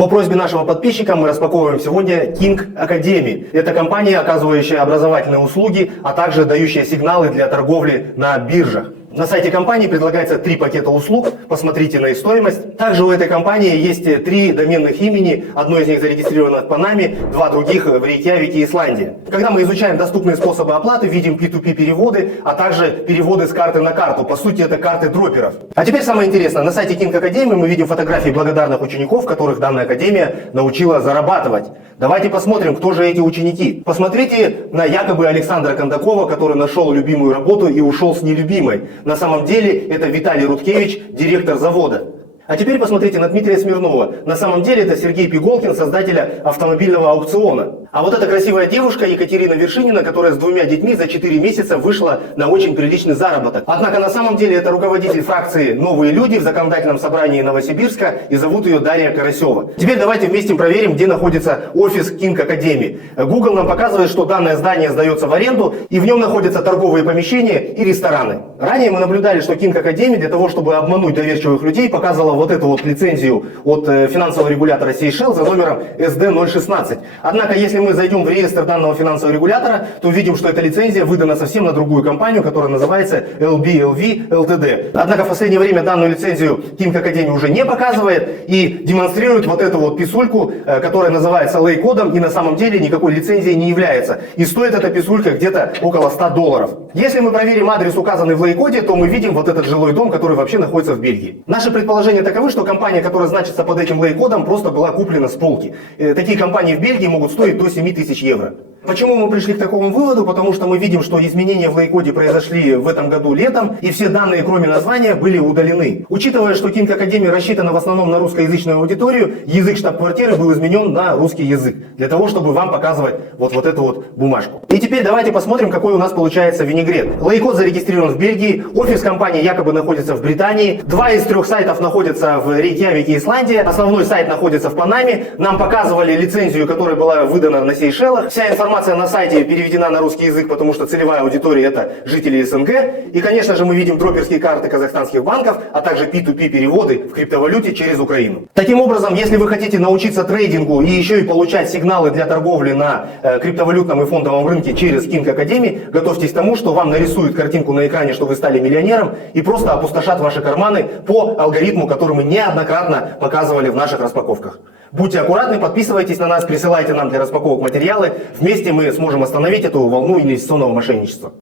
По просьбе нашего подписчика мы распаковываем сегодня King Academy. Это компания, оказывающая образовательные услуги, а также дающая сигналы для торговли на биржах. На сайте компании предлагается 3 пакета услуг, посмотрите на их стоимость. Также у этой компании есть 3 доменных имени, одно из них зарегистрировано в Панаме, 2 других в Рейкьявике, Исландия. Когда мы изучаем доступные способы оплаты, видим P2P переводы, а также переводы с карты на карту. По сути, это карты дроперов. А теперь самое интересное. На сайте King Academy мы видим фотографии благодарных учеников, которых данная академия научила зарабатывать. Давайте посмотрим, кто же эти ученики. Посмотрите на якобы Александра Кондакова, который нашел любимую работу и ушел с нелюбимой. На самом деле это Виталий Рудкевич, директор завода. А теперь посмотрите на Дмитрия Смирнова. На самом деле это Сергей Пиголкин, создателя автомобильного аукциона. А вот эта красивая девушка Екатерина Вершинина, которая с 2 детьми за 4 месяца вышла на очень приличный заработок. Однако на самом деле это руководитель фракции «Новые люди» в законодательном собрании Новосибирска, и зовут ее Дарья Карасева. Теперь давайте вместе проверим, где находится офис King Academy. Google нам показывает, что данное здание сдается в аренду, и в нем находятся торговые помещения и рестораны. Ранее мы наблюдали, что King Academy для того, чтобы обмануть доверчивых людей, показывала вот эту вот лицензию от финансового регулятора Сейшел за номером SD016. Однако, если мы зайдем в реестр данного финансового регулятора, то увидим, что эта лицензия выдана совсем на другую компанию, которая называется LBLV Ltd. Однако в последнее время данную лицензию King Academy уже не показывает и демонстрирует вот эту вот писульку, которая называется лей-кодом и на самом деле никакой лицензией не является. И стоит эта писулька где-то около $100. Если мы проверим адрес, указанный в лей-коде, то мы видим вот этот жилой дом, который вообще находится в Бельгии. Наше предположение таковы, что компания, которая значится под этим лей-кодом, просто была куплена с полки. Такие компании в Бельгии могут стоить до 7000 евро. Почему мы пришли к такому выводу? Потому что мы видим, что изменения в лей-коде произошли в этом году летом, и все данные, кроме названия, были удалены. Учитывая, что King Academy рассчитана в основном на русскоязычную аудиторию, язык штаб-квартиры был изменен на русский язык, для того, чтобы вам показывать вот эту вот бумажку. И теперь давайте посмотрим, какой у нас получается винегрет. Лей-код зарегистрирован в Бельгии, офис компании якобы находится в Британии, 2 из 3 сайтов находятся в Рейкьявике, Исландия, основной сайт находится в Панаме, нам показывали лицензию, которая была выдана на Сейшелах, вся информация на сайте переведена на русский язык, потому что целевая аудитория это жители СНГ. И, конечно же, мы видим дроперские карты казахстанских банков, а также P2P переводы в криптовалюте через Украину. Таким образом, если вы хотите научиться трейдингу и еще и получать сигналы для торговли на криптовалютном и фондовом рынке через King Academy, готовьтесь к тому, что вам нарисуют картинку на экране, что вы стали миллионером, и просто опустошат ваши карманы по алгоритму, который мы неоднократно показывали в наших распаковках. Будьте аккуратны, подписывайтесь на нас, присылайте нам для распаковок материалы. Вместе мы сможем остановить эту волну инвестиционного мошенничества.